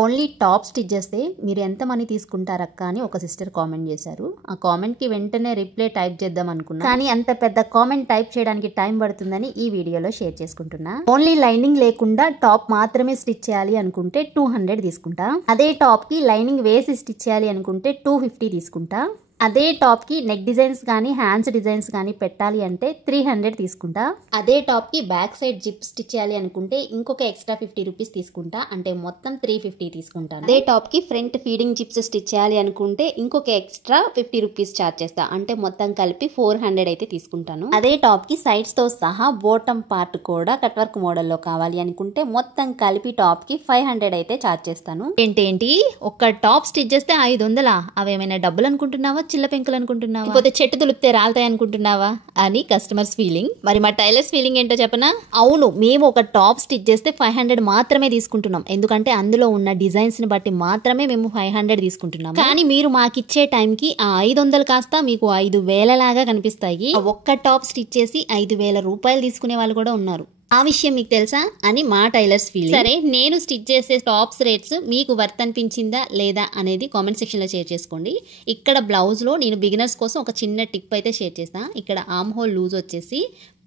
Only top stitch చేస్తే మీరు ఎంత మనీ తీసుకుంటారక్క అని ఒక సిస్టర్ కామెంట్ చేశారు. ఆ కామెంట్ కి వెంటనే రిప్లై టైప్ చేద్దాం అనుకున్నా, కానీ అంత పెద్ద కామెంట్ టైప్ చేయడానికి టైం పడుతుందని ఈ వీడియోలో షేర్ చేసుకుంటున్నా. ఓన్లీ లైనింగ్ లేకుండా టాప్ మాత్రమే స్టిచ్ చేయాలి అనుకుంటే 200 తీసుకుంటా. అదే టాప్ కి లైనింగ్ వేసి స్టిచ్ చేయాలి అనుకుంటే 250 తీసుకుంటా. అదే టాప్ కి నెక్ డిజైన్స్ కానీ హ్యాండ్స్ డిజైన్స్ కానీ పెట్టాలి అంటే 300 తీసుకుంటా. అదే టాప్ కి బ్యాక్ సైడ్ జిప్ స్టిచ్ చేయాలి అనుకుంటే ఇంకొక ఎక్స్ట్రా 50 రూపీస్ తీసుకుంటా, అంటే మొత్తం 350 తీసుకుంటాను. అదే టాప్ కి ఫ్రంట్ ఫీడింగ్ జిప్స్ స్టిచ్ చేయాలి అనుకుంటే ఇంకొక ఎక్స్ట్రా 50 రూపీస్ చార్జ్ చేస్తా, అంటే మొత్తం కలిపి 400 అయితే తీసుకుంటాను. అదే టాప్ కి సైడ్స్ తో సహా బోటమ్ పార్ట్ కూడా కట్ వర్క్ మోడల్లో కావాలి అనుకుంటే మొత్తం కలిపి టాప్ కి 500 అయితే చార్జ్ చేస్తాను. ఏంటి ఒక్క టాప్ స్టిచ్ చేస్తే 500? అవేమైనా డబ్బులు అనుకుంటున్నావా, చిల్ల పెంకులు అనుకుంటున్నావా, లేకపోతే చెట్టు తులిపితే రాలుతాయి అనుకుంటున్నావా అని కస్టమర్స్ ఫీలింగ్. మరి మా టైలర్స్ ఫీలింగ్ ఏంటో చెప్పనా? అవును, మేము ఒక టాప్ స్టిచ్ చేస్తే 500 మాత్రమే తీసుకుంటున్నాం, ఎందుకంటే అందులో ఉన్న డిజైన్స్ ని బట్టి మాత్రమే మేము 500 తీసుకుంటున్నాం. కానీ మీరు మాకిచ్చే టైంకి ఆ 500 కాస్త మీకు 5000 లాగా కనిపిస్తాయి. ఒక్క టాప్ స్టిచ్ చేసి 5000 రూపాయలు తీసుకునే వాళ్ళు కూడా ఉన్నారు. ఆ విషయం మీకు తెలుసా అని మా టైలర్స్ ఫీల్. సరే, నేను స్టిచ్ చేసే టాప్స్ రేట్స్ మీకు వర్త్ అనిపించిందా లేదా అనేది కామెంట్ సెక్షన్ లో షేర్ చేసుకోండి. ఇక్కడ బ్లౌజ్ లో నేను బిగినర్స్ కోసం ఒక చిన్న టిప్ అయితే షేర్ చేస్తాను. ఇక్కడ ఆర్మ్ హోల్ లూజ్ వచ్చేసి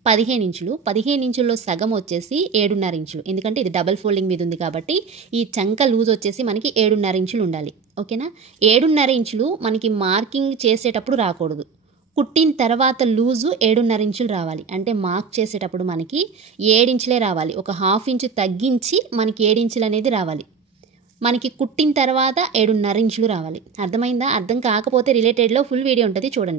15 ఇంచులు, 15 ఇంచుల్లో సగం వచ్చేసి 7.5 ఇంచులు, ఎందుకంటే ఇది డబల్ ఫోల్డింగ్ మీద ఉంది కాబట్టి ఈ చంక లూజ్ వచ్చేసి మనకి 7.5 ఇంచులు ఉండాలి. ఓకేనా? 7.5 ఇంచులు మనకి మార్కింగ్ చేసేటప్పుడు రాకూడదు, కుట్టిన తర్వాత లూజు 7.5 ఇంచులు రావాలి. అంటే మార్క్ చేసేటప్పుడు మనకి 7 ఇంచులే రావాలి, ఒక హాఫ్ ఇంచు తగ్గించి మనకి 7 ఇంచులు అనేది రావాలి. మనకి కుట్టిన తర్వాత 7.5 ఇంచులు రావాలి. అర్థమైందా? అర్థం కాకపోతే రిలేటెడ్లో ఫుల్ వీడియో ఉంటుంది, చూడండి.